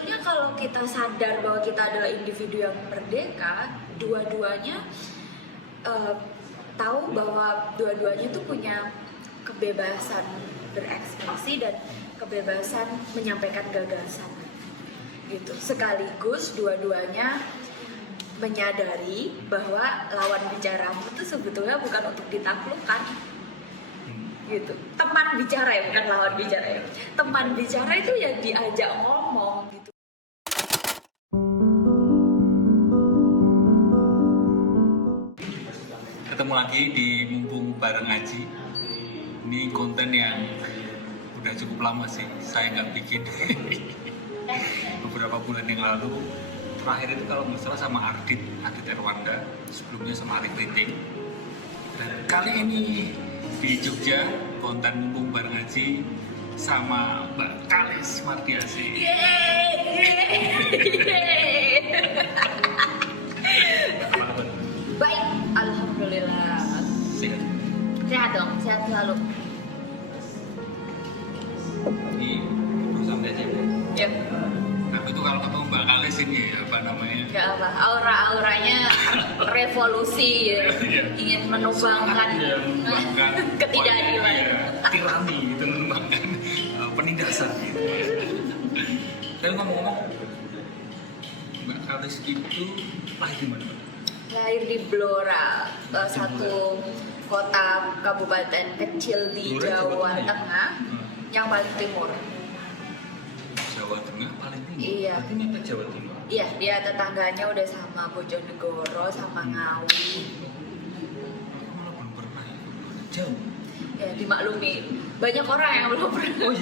sebetulnya kalau kita sadar bahwa kita adalah individu yang merdeka, dua-duanya tahu bahwa dua-duanya tuh punya kebebasan berekspresi dan kebebasan menyampaikan gagasan gitu. Sekaligus dua-duanya menyadari bahwa lawan bicaramu itu sebetulnya bukan untuk ditaklukkan gitu. Teman bicara ya, bukan lawan bicara ya. Teman bicara itu ya diajak ngomong gitu. Ketemu lagi di Mumpung Bareng Ngaji. Ini konten yang udah cukup lama sih saya nggak bikin. Beberapa bulan yang lalu. Terakhir itu kalau nggak salah sama Ardit Erwanda, sebelumnya sama Arif Riting. Dan kali ini di Jogja, konten Mumpung Bareng Ngaji sama Mbak Kalis Mardiasi. Baik, alhamdulillah. Sehat. Sehat dong, sehat selalu. Ini terus sampai aja ya. Ya. Aku itu kalau ketemu Mbak Kalis ini apa namanya? Gak apa, auranya revolusi ya. Ingin menumbangkan ketidakadilan. Tirani itu menumbangkan penindasan gitu. Tapi ngomong-ngomong, Mbak Kalis itu lahir di mana? Lahir di Blora, satu kota kabupaten kecil di Jawa Tengah, yang paling timur. Jawa Tengah paling timur? Iya. Berarti nyampe Jawa Timur? Iya, dia tetangganya udah sama Bojonegoro, sama Ngawi. Aku malah belum pernah. Jauh? Ya, dimaklumi. Banyak orang yang belum pernah. Oh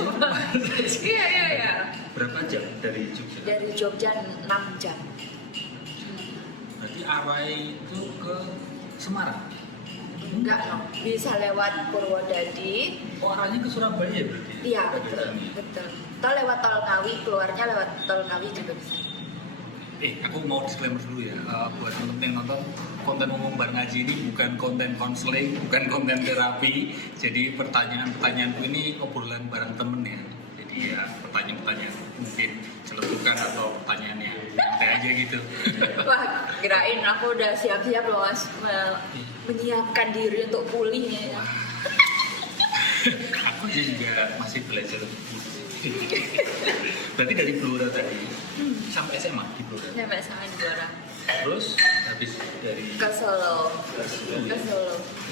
iya? Iya. Berapa jam dari Jogja? Dari Jogja 6 jam. Berarti arah itu ke Semarang? Enggak, no. Bisa lewat Purwodadi. Oh, arahnya ke Surabaya berarti? Iya, betul. Atau lewat tol Ngawi, keluarnya lewat tol Ngawi juga bisa. Aku mau disclaimer dulu ya, buat teman-teman yang nonton, konten Mumpung Bareng Ngaji ini bukan konten konseling, bukan konten terapi. Jadi pertanyaan-pertanyaanku ini obrolan bareng temen ya. Jadi ya pertanyaan-pertanyaan mungkin celetukan atau pertanyaan yang santai aja gitu. Wah, kirain aku udah siap-siap loh Mas, menyiapkan diri untuk pulih ya. Aku aja juga masih belajar. Berarti dari Blora tadi sampai SMA di Blora. Sampai sama di Blora. Terus habis dari Ke Solo.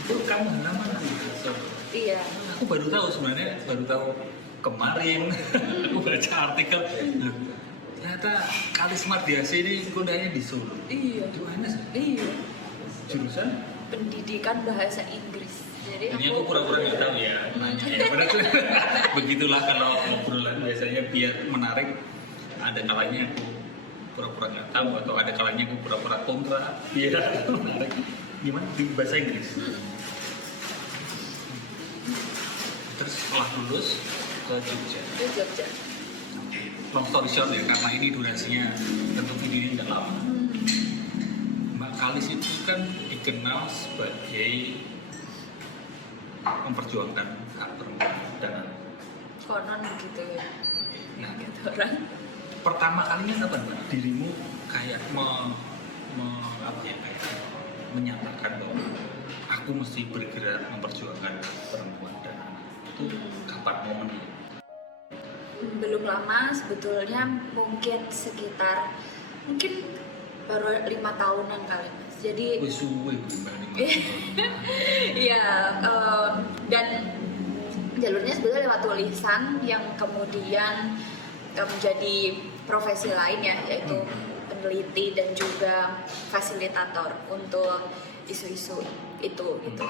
Itu kamu lama nanti ke Solo. Iya. Aku baru tahu sebenarnya, kemarin aku baca artikel. Ternyata Kalis Mardiasi ini kuliahnya di Solo. Iya. Di mana sih? Iya. Jurusan? Pendidikan bahasa Inggris. Jadi Ini aku pura-pura nggak tahu ya. Begitulah kalau obrolan biasanya biar menarik. Ada kalanya aku pura-pura nggak tahu atau ada kalanya aku pura-pura kontra. Biar menarik. Gimana di bahasa Inggris? Terus setelah lulus ke Jogja. Ke Jogja. Long story short ya, karena ini durasinya tentu videonya tidak lama. Mbak Kalis itu kan dikenal sebagai memperjuangkan hak perempuan dan anak. Konon gitu ya. Nah, Gitu orang. pertama kalinya kapan Mbak dirimu kayak menyatakan bahwa aku mesti bergerak memperjuangkan perempuan dan anak? Itu kapan momennya? Belum lama sebetulnya, mungkin baru 5 tahunan kali Mas. Jadi Suwe Mbak. iya, dan jalurnya sebetulnya lewat tulisan yang kemudian menjadi profesi lain ya, yaitu peneliti dan juga fasilitator untuk isu-isu itu gitu.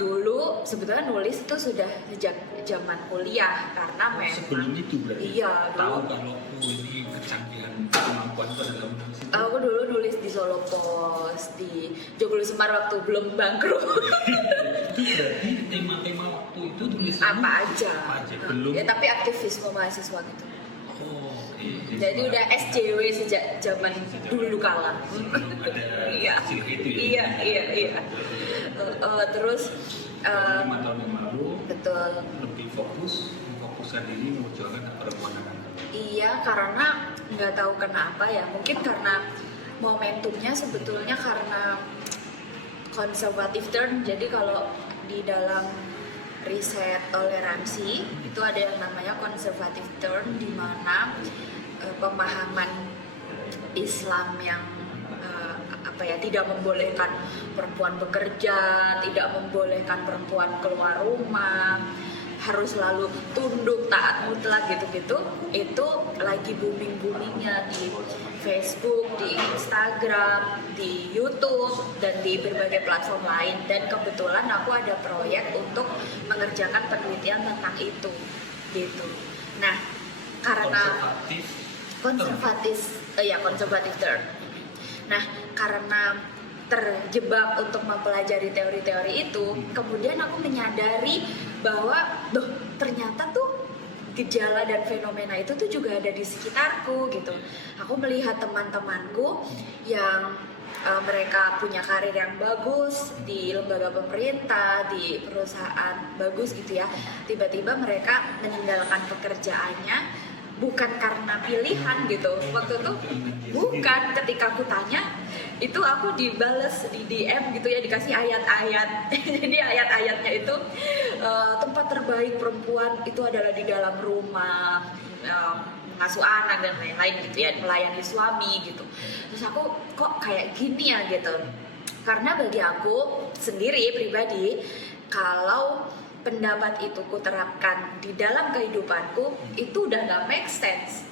Dulu sebetulnya nulis itu sudah sejak zaman kuliah karena memang sebelum itu berarti iya, tahu dulu. kalau ini kecanggihan kemampuan itu adalah menulis itu. Aku dulu nulis di Solo Post, di Joglo Semar waktu belum bangkrut. Itu berarti tema-tema waktu itu tulis Apa aja. belum. Ya tapi aktivisme mahasiswa gitu. Oh, oke. Jadi udah SJW sejak zaman dulu kala. Sebelum ada Iya. istilah itu ya. Iya. Terus 5 tahun yang lalu betul. lebih fokuskan diri memperjuangkan hak perempuan dan anak. Iya, karena nggak tahu kenapa ya, mungkin karena momentumnya sebetulnya karena conservative turn. Jadi kalau di dalam riset toleransi itu ada yang namanya conservative turn, di mana pemahaman Islam yang tidak membolehkan perempuan bekerja, tidak membolehkan perempuan keluar rumah, harus selalu tunduk taat mutlak gitu-gitu, itu lagi booming-boomingnya di Facebook, di Instagram, di YouTube, dan di berbagai platform lain. Dan kebetulan aku ada proyek untuk mengerjakan penelitian tentang itu gitu. Nah, karena konservatif turn. Nah, karena terjebak untuk mempelajari teori-teori itu, kemudian aku menyadari bahwa ternyata tuh gejala dan fenomena itu tuh juga ada di sekitarku gitu. Aku melihat teman-temanku yang mereka punya karir yang bagus di lembaga pemerintah, di perusahaan bagus gitu ya. Tiba-tiba mereka meninggalkan pekerjaannya bukan karena pilihan gitu. Waktu itu bukan, ketika aku tanya itu aku dibales di DM gitu ya, dikasih ayat-ayat. Jadi ayat-ayatnya itu tempat terbaik perempuan itu adalah di dalam rumah, mengasuh anak dan lain-lain gitu ya, melayani suami gitu. Terus aku kok kayak gini ya gitu. Karena bagi aku sendiri pribadi, kalau pendapat itu kuterapkan di dalam kehidupanku, itu udah gak make sense.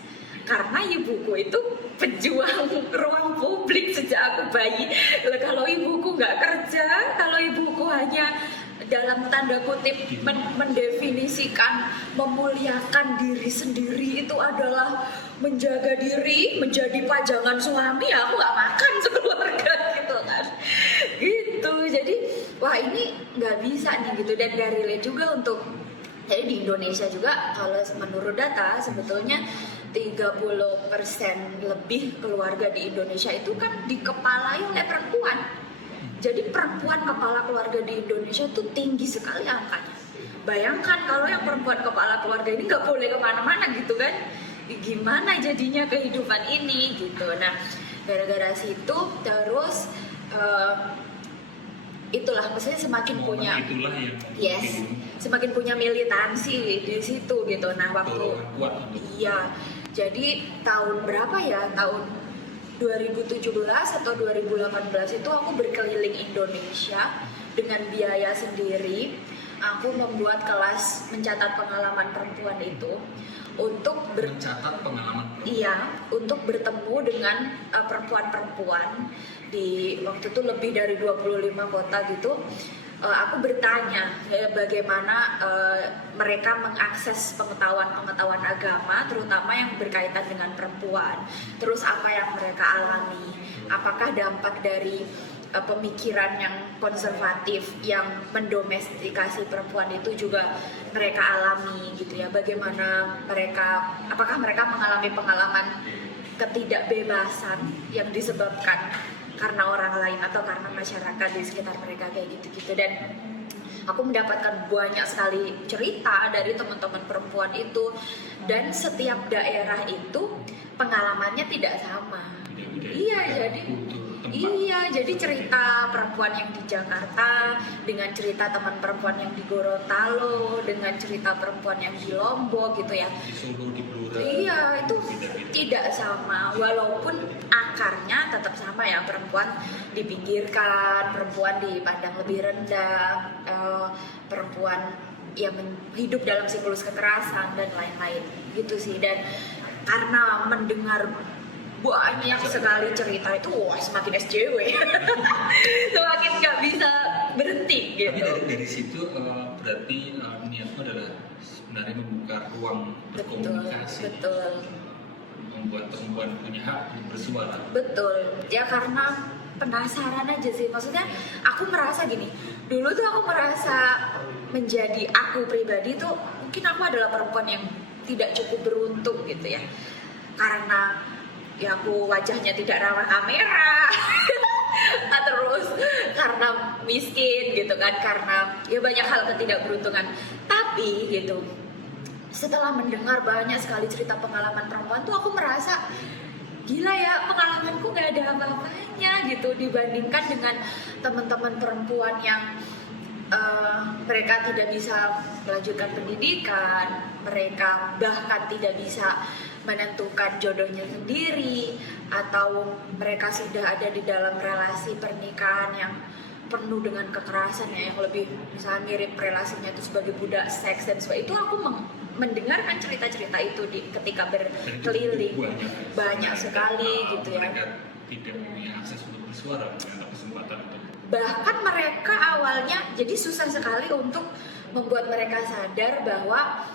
Karena ibuku itu pejuang ruang publik sejak aku bayi. Kalau ibuku gak kerja, kalau ibuku hanya dalam tanda kutip mendefinisikan memuliakan diri sendiri itu adalah menjaga diri, menjadi pajangan suami, ya aku gak makan sekeluarga gitu kan. Gitu, jadi wah ini nggak bisa nih gitu. Dan gak relate juga untuk, jadi di Indonesia juga kalau menurut data sebetulnya 30% lebih keluarga di Indonesia itu kan dikepalai oleh perempuan. Jadi perempuan kepala keluarga di Indonesia itu tinggi sekali angkanya. Bayangkan kalau yang perempuan kepala keluarga ini nggak boleh kemana-mana gitu kan, gimana jadinya kehidupan ini gitu. Nah, gara-gara situ terus itulah, maksudnya semakin punya semakin punya militansi di situ gitu. Nah, jadi tahun berapa ya, tahun 2017 atau 2018 itu aku berkeliling Indonesia dengan biaya sendiri. Aku membuat kelas mencatat pengalaman perempuan itu untuk mencatat pengalaman. Iya, untuk bertemu dengan perempuan-perempuan di waktu itu lebih dari 25 kota gitu. Aku bertanya bagaimana mereka mengakses pengetahuan agama, terutama yang berkaitan dengan perempuan. Terus apa yang mereka alami? Apakah dampak dari pemikiran yang konservatif yang mendomestikasi perempuan itu juga mereka alami gitu ya? Bagaimana mereka, apakah mereka mengalami pengalaman ketidakbebasan yang disebabkan karena orang lain atau karena masyarakat di sekitar mereka kayak gitu-gitu. Dan aku mendapatkan banyak sekali cerita dari teman-teman perempuan itu, dan setiap daerah itu pengalamannya tidak sama. Jadi cerita perempuan yang di Jakarta dengan cerita teman perempuan yang di Gorontalo dengan cerita perempuan yang di Lombok gitu ya. Di Solo, di Blora. Iya, itu tidak sama, walaupun akarnya tetap sama ya, perempuan dipinggirkan, perempuan dipandang lebih rendah, perempuan yang hidup dalam siklus kekerasan dan lain-lain gitu sih. Dan karena mendengar banyak sekali cerita itu, wah semakin SJW semakin gak bisa berhenti gitu. Tapi dari situ berarti niatmu adalah sebenarnya membuka ruang berkomunikasi. Betul. Membuat perempuan punya hak untuk bersuara. Betul, ya karena penasaran aja sih. Maksudnya aku merasa gini, dulu tuh aku merasa menjadi aku pribadi tuh mungkin aku adalah perempuan yang tidak cukup beruntung gitu ya. Karena ya aku wajahnya tidak ramah kamera terus karena miskin gitu kan, karena ya banyak hal ketidakberuntungan. Tapi gitu, setelah mendengar banyak sekali cerita pengalaman perempuan tuh aku merasa gila ya, pengalamanku gak ada apa-apanya gitu dibandingkan dengan teman-teman perempuan yang mereka tidak bisa melanjutkan pendidikan, mereka bahkan tidak bisa menentukan jodohnya sendiri, atau mereka sudah ada di dalam relasi pernikahan yang penuh dengan kekerasan ya, yang lebih misalnya mirip relasinya itu sebagai budak seks dan sebagainya. Itu aku mendengarkan cerita-cerita itu ketika berkeliling banyak sekali gitu ya. Mereka tidak punya akses untuk bersuara, atau kesempatan untuk bahkan mereka awalnya jadi susah sekali untuk membuat mereka sadar bahwa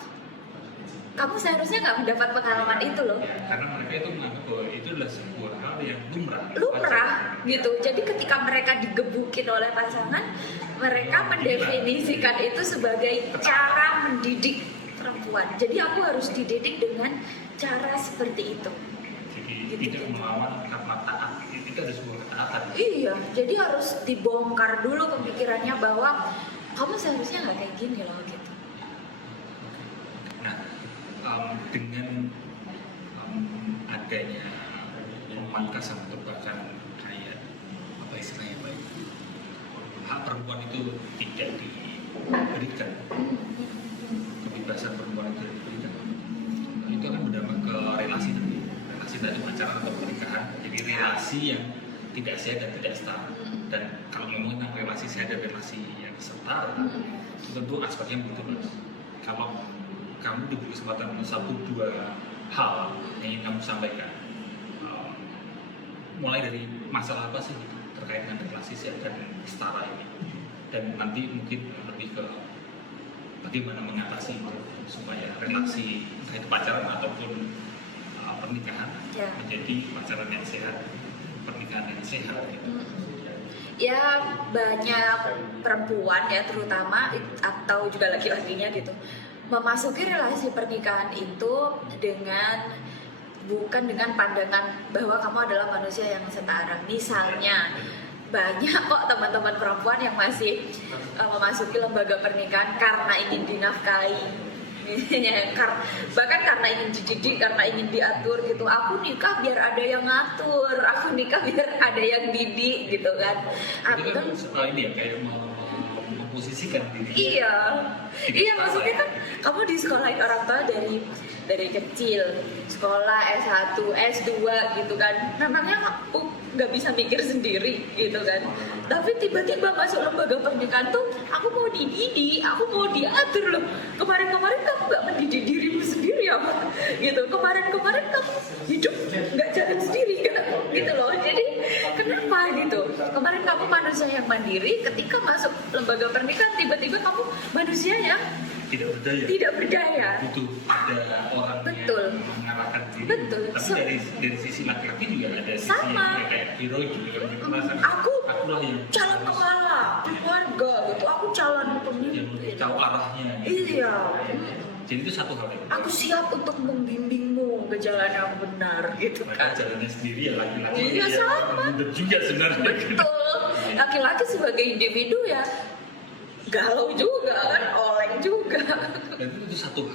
kamu seharusnya nggak mendapat pengalaman itu loh, karena mereka itu menganggap bahwa itu adalah sebuah hal yang lumrah gitu. Jadi ketika mereka digebukin oleh pasangan, mereka mendefinisikan itu sebagai cara mendidik perempuan. Jadi aku harus dididik dengan cara seperti itu. Jadi tidak melawan karena taat, itu ada sebuah ketaatan. Iya, jadi harus dibongkar dulu pemikirannya bahwa kamu seharusnya nggak kayak gini loh gitu. Nah, dengan adanya pemangkasan atau bahkan kayak apa istilahnya Pak, hak perempuan itu tidak diberikan, kebebasan perempuan itu diberikan, itu akan berdampak ke relasi tadi pacaran atau pernikahan. Jadi relasi yang tidak sehat dan tidak setara. Dan kalau ngomongin tentang relasi sehat dan relasi yang setara, tentu aspeknya begitu Mas. Kalau kamu diberi kesempatan untuk 1-2 hal yang ingin kamu sampaikan, mulai dari masalah apa sih gitu, terkait dengan relasi sehat dan setara ini, dan nanti mungkin lebih ke bagaimana mengatasi itu supaya relasi entah itu pacaran ataupun pernikahan menjadi pacaran yang sehat, pernikahan yang sehat gitu. Ya banyak perempuan ya terutama atau juga laki-lakinya gitu memasuki relasi pernikahan itu bukan dengan pandangan bahwa kamu adalah manusia yang setara. Misalnya banyak kok teman-teman perempuan yang masih memasuki lembaga pernikahan karena ingin dinafkahi. Bahkan karena ingin dididik, karena ingin diatur gitu. Aku nikah biar ada yang ngatur, aku nikah biar ada yang didik gitu kan. Itu kan ini ya kayak memposisikan diri. Iya maksudnya kan kamu disekolahin orang tua dari kecil, sekolah S1, S2 gitu kan. Memangnya aku nggak bisa mikir sendiri gitu kan. Tapi tiba-tiba masuk lembaga pernikahan tuh aku mau dididik, aku mau diatur loh. Kemarin-kemarin kamu nggak mendidik dirimu sendiri apa gitu. Kemarin-kemarin kamu hidup nggak jalan sendiri kan? Gitu loh. Jadi kenapa gitu? Kemarin kamu manusia yang mandiri, ketika masuk lembaga pernikahan tiba-tiba kamu manusia yang tidak berdaya. Butuh ada orang yang mengarahkan diri. Betul. Tapi dari sisi laki-laki juga ada sisi yang kayak hero gitu kan. Akulah yang calon kepala keluarga gitu. Aku calon pemimpin. Yang tahu arahnya. Gitu. Iya. Jadi itu satu hal. Aku siap untuk membimbingmu ke jalan yang benar gitu kan. Jalannya sendiri ya laki-laki. Iya sama. Bener juga sebenarnya. Betul. Laki-laki sebagai individu ya galau juga kan, oleng juga. Dan itu satu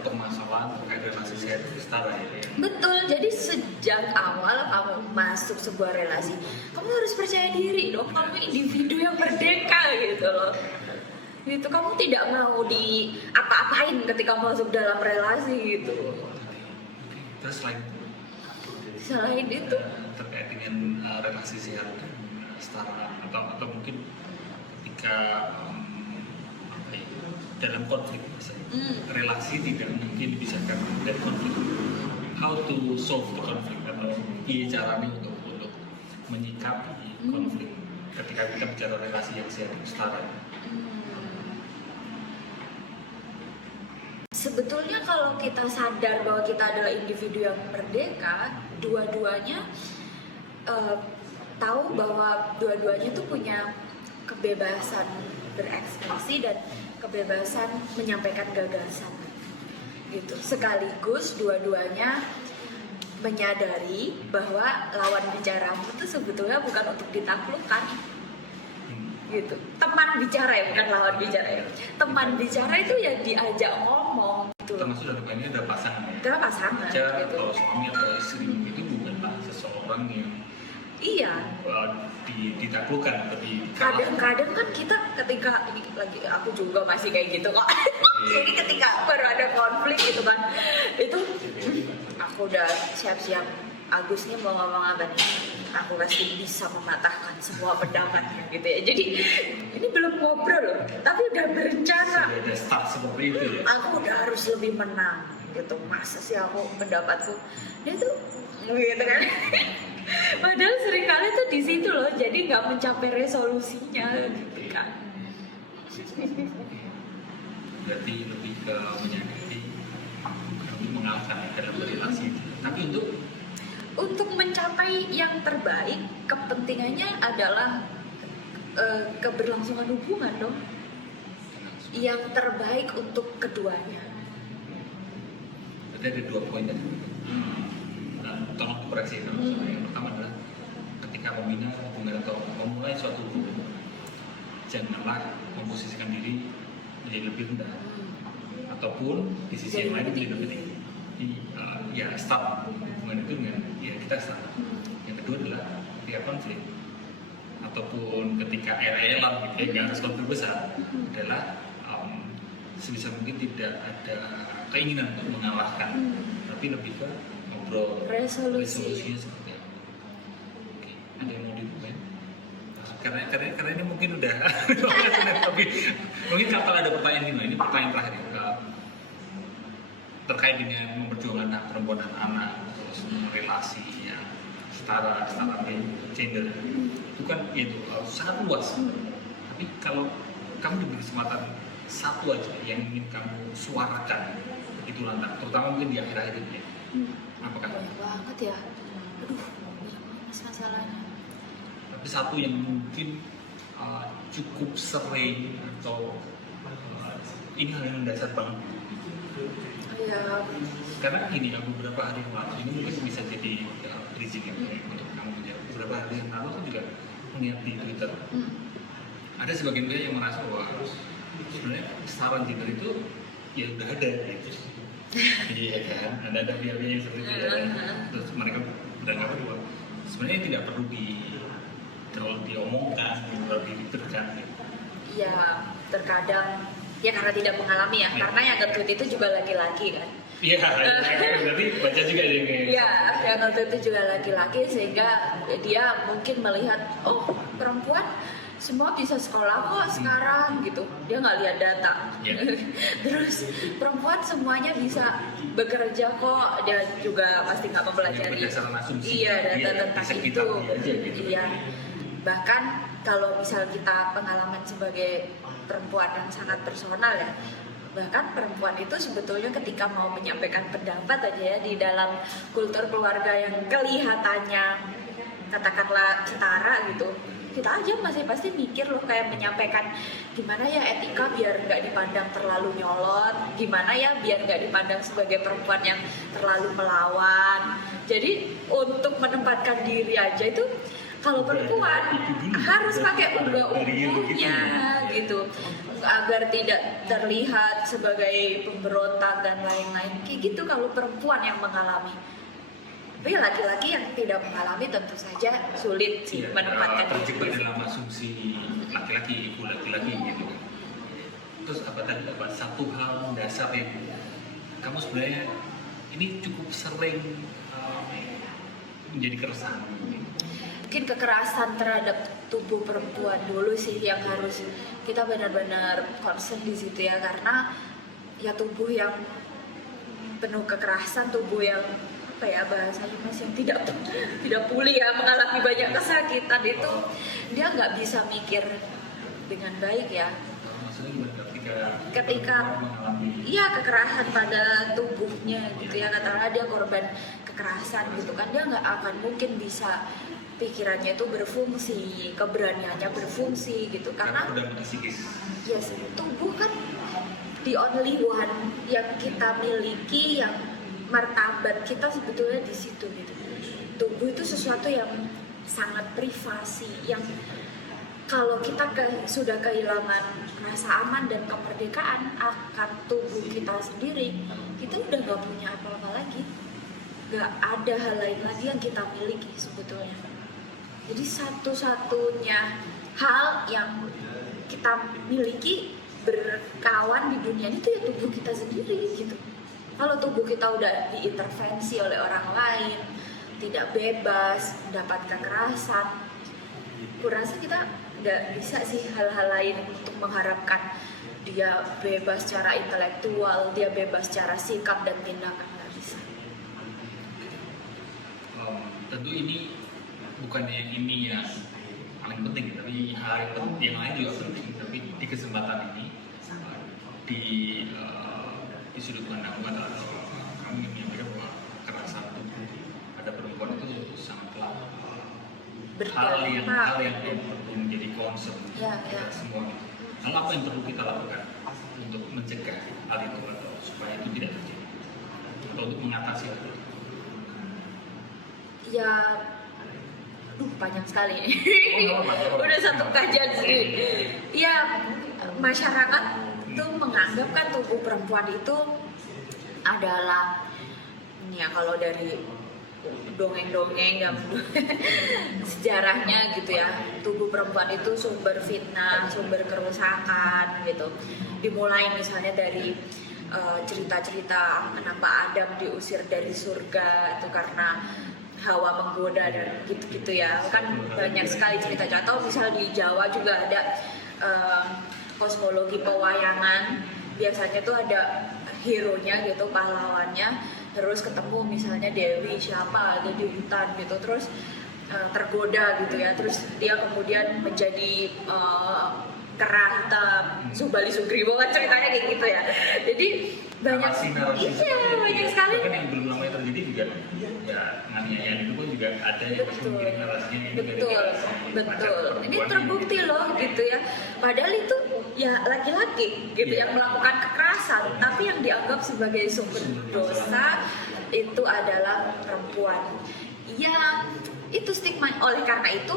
permasalahan terkait relasi sehat setara ya. Betul, jadi sejak awal kamu masuk sebuah relasi, kamu harus percaya diri dong, kamu individu yang merdeka gitu loh. Gitu, kamu tidak mau di apa-apain ketika masuk dalam relasi gitu. Terus selain itu terkait dengan relasi sehat setara atau mungkin ketika dalam konflik relasi tidak mungkin dipisahkan dari konflik. How to solve the conflict atau caranya untuk menyikapi konflik ketika kita bicara relasi yang sehat setara. Sebetulnya kalau kita sadar bahwa kita adalah individu yang merdeka, dua-duanya tahu bahwa dua-duanya tuh punya kebebasan berekspresi dan kebebasan menyampaikan gagasan gitu. Sekaligus dua-duanya menyadari bahwa lawan bicaramu itu sebetulnya bukan untuk ditaklukkan gitu. Teman bicara ya, bukan lawan bicara ya. Teman bicara itu ya diajak ngomong. Gitu. Termasuk dalam ini ada pasangan. Kita pasangan Pacar gitu. atau suami atau istri itu bukanlah seseorang yang Iya. ditaklukkan tapi Kadang-kadang kan kita ketika ini lagi aku juga masih kayak gitu kok. Jadi ketika baru ada konflik gitu kan, itu aku udah siap-siap. Agus nih mau ngomong apa nih? Aku pasti bisa mematahkan semua pendapatnya gitu ya. Jadi ini belum ngobrol loh, tapi udah berencana. sudah ada start seperti itu ya. Aku udah harus lebih menang gitu. Masa sih aku pendapatku dia tuh gitu kan. Padahal seringkali tuh di situ loh, jadi nggak mencapai resolusinya gitu kan. Berarti lebih ke menyakiti, lebih mengalahkan dalam relasi itu. Tapi Untuk mencapai yang terbaik, kepentingannya adalah keberlangsungan hubungan dong. Yang terbaik untuk keduanya. berarti ada 2 poin tadi. Dan tolong dikoreksi. Yang pertama adalah ketika membina hubungan atau memulai suatu hubungan, janganlah memposisikan diri menjadi lebih rendah, ataupun di sisi yang lain menjadi lebih tinggi. Ya start hubungan itu dengan ya kita start. Yang kedua adalah ketika konflik ataupun ketika era-era gitu ya, harus konflik besar adalah sebisa mungkin tidak ada keinginan untuk mengalahkan, tapi lebih ke ngobrol resolusinya seperti apa. Oke, ada yang mau ditambahin? Karena ini mungkin udah tapi mungkin kalau ada pertanyaan ini pertanyaan terakhir ya. Terkait dengan memperjuangkan hak perempuan dan anak, terus relasi yang setara gender, itu kan itu sangat luas. Tapi kalau kamu diberi kesempatan satu aja yang ingin kamu suarakan itu lantang, terutama mungkin di akhir-akhir ini, apakah? Banyak banget ya. Aduh, banyak banget masalahnya. Tapi satu yang mungkin cukup sering atau ini hal yang mendasar banget. Ya, Karena ini ya beberapa hari yang lalu ini mungkin bisa jadi bridging untuk kamu ya. Beberapa hari yang lalu aku juga melihat di Twitter ada sebagian pihak yang merasa bahwa sebenarnya kesetaraan gender itu ya udah ada gitu. Iya kan, ada pihak-pihak yang seperti itu ya. Terus mereka beranggapan bahwa sebenarnya tidak perlu diomongkan, tidak perlu dipikirkan. Gitu. ya terkadang ya karena tidak mengalami ya, karena yang nge-tweet itu juga laki-laki kan. Iya, berarti baca juga dia kayak. Iya, yang nge-tweet itu juga laki-laki sehingga dia mungkin melihat oh perempuan semua bisa sekolah kok sekarang gitu, dia nggak lihat data. Terus perempuan semuanya bisa bekerja kok, dia juga pasti nggak mempelajari. Iya, data tentang itu. Iya, bahkan kalau misal kita pengalaman sebagai perempuan yang sangat personal ya, bahkan perempuan itu sebetulnya ketika mau menyampaikan pendapat aja ya di dalam kultur keluarga yang kelihatannya katakanlah setara gitu, kita aja masih pasti mikir loh kayak menyampaikan gimana ya etika biar nggak dipandang terlalu nyolot, gimana ya biar nggak dipandang sebagai perempuan yang terlalu melawan. Jadi untuk menempatkan diri aja itu kalau perempuan harus pakai unggah-ungguhnya gitu agar tidak terlihat sebagai pemberontak dan lain-lain kayak gitu kalau perempuan yang mengalami. Tapi laki-laki yang tidak mengalami tentu saja sulit sih menempatkan terjebak dalam asumsi laki-laki, ibu laki-laki gitu kan. Terus apa satu hal mendasar yang kamu sebenarnya ini cukup sering menjadi keresahan? Mungkin kekerasan terhadap tubuh perempuan dulu sih yang harus kita benar-benar concern di situ ya, karena ya tubuh yang penuh kekerasan, tubuh yang apa ya bahasanya mas yang tidak pulih ya, mengalami banyak kesakitan itu dia nggak bisa mikir dengan baik ya. Ketika iya kekerasan pada tubuhnya gitu ya, katakanlah dia korban kekerasan gitu kan, dia nggak akan mungkin bisa pikirannya itu berfungsi, keberaniannya berfungsi gitu karena ya tubuh kan the only one yang kita miliki, yang martabat kita sebetulnya di situ gitu. Tubuh itu sesuatu yang sangat privasi, yang kalau kita sudah kehilangan rasa aman dan kemerdekaan akan tubuh kita sendiri, kita udah nggak punya apa-apa lagi, nggak ada hal lain lagi yang kita miliki sebetulnya. Jadi satu-satunya hal yang kita miliki berkawan di dunia ini tuh ya tubuh kita sendiri gitu. Kalau tubuh kita udah diintervensi oleh orang lain, tidak bebas, mendapat kekerasan, kurasa kita nggak bisa sih hal-hal lain untuk mengharapkan dia bebas secara intelektual, dia bebas secara sikap dan tindakan, nggak bisa. Tentu ini bukan yang ini yang paling penting, tapi hal yang lain juga penting. Tapi di kesempatan ini di sudut pandang kami menyampaikan bahwa kekerasan tubuh pada perempuan itu sangatlah hal yang perlu menjadi concern kita semua. Lalu apa yang perlu kita lakukan untuk mencegah hal itu atau supaya itu tidak terjadi atau untuk mengatasi hal itu? Ya, panjang sekali. Udah satu kajian sendiri. Ya, masyarakat tuh menganggap kan tubuh perempuan itu adalah ya kalau dari dongeng-dongeng yang sejarahnya gitu ya, tubuh perempuan itu sumber fitnah, sumber kerusakan gitu. Dimulai misalnya dari cerita-cerita kenapa Adam diusir dari surga itu karena Hawa menggoda dan gitu-gitu ya. Kan banyak sekali cerita contoh, misal di Jawa juga ada kosmologi pewayangan. Biasanya tuh ada hero-nya gitu, pahlawannya, terus ketemu misalnya Dewi siapa ada di hutan gitu, terus tergoda gitu ya, terus dia kemudian menjadi kera hitam, Subali Sugriwo kan ceritanya kayak gitu ya. Jadi banyak banyak sekali. Kan yang belum lama terjadi juga ya penganiayaan itu pun juga ada yang mungkin narasinya ini betul. Ini terbukti loh gitu ya. Padahal itu ya laki-laki gitu yang melakukan kekerasan, tapi yang dianggap sebagai sumber dosa itu adalah perempuan. Ya itu stigma. Oleh karena itu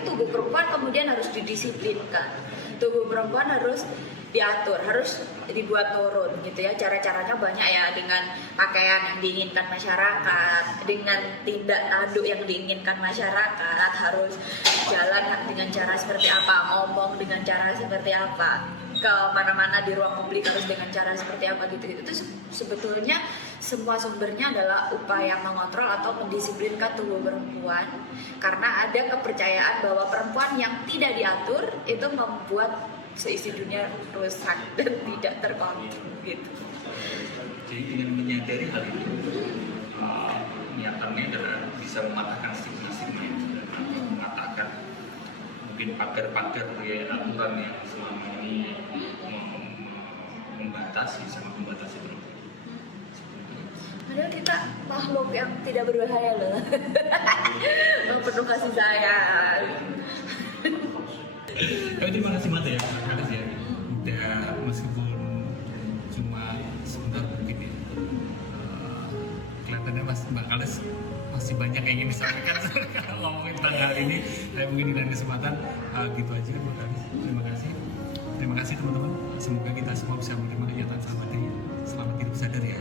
tubuh perempuan kemudian harus didisiplinkan. Tubuh perempuan harus diatur, harus dibuat turun gitu ya. Cara-caranya banyak ya, dengan pakaian yang diinginkan masyarakat, dengan tindak tanduk yang diinginkan masyarakat, harus jalan dengan cara seperti apa, ngomong dengan cara seperti apa, ke mana-mana di ruang publik harus dengan cara seperti apa gitu. Itu sebetulnya semua sumbernya adalah upaya mengontrol atau mendisiplinkan tubuh perempuan, karena ada kepercayaan bahwa perempuan yang tidak diatur itu membuat seisi dunia rusak dan tidak terkontrol gitu. Jadi dengan menyadari hal itu, niatannya adalah bisa mematahkan stigma-stigma itu dan mengatakan mungkin pagar-pagar aturan yang selama ini membatasi perempuan. Padahal kita makhluk yang tidak berbahaya loh, yang penuh kasih sayang. Tapi terima kasih Mata ya, udah meskipun cuma sebentar mungkin ya, kelihatannya Mbak Kales masih banyak yang ingin disampaikan kalau ngomongin tentang hal ini. Saya mungkin dengan kesempatan gitu aja Mbak Kales. Terima kasih teman-teman. Semoga kita semua bisa menerima kenyataan selamat hidup sadar ya.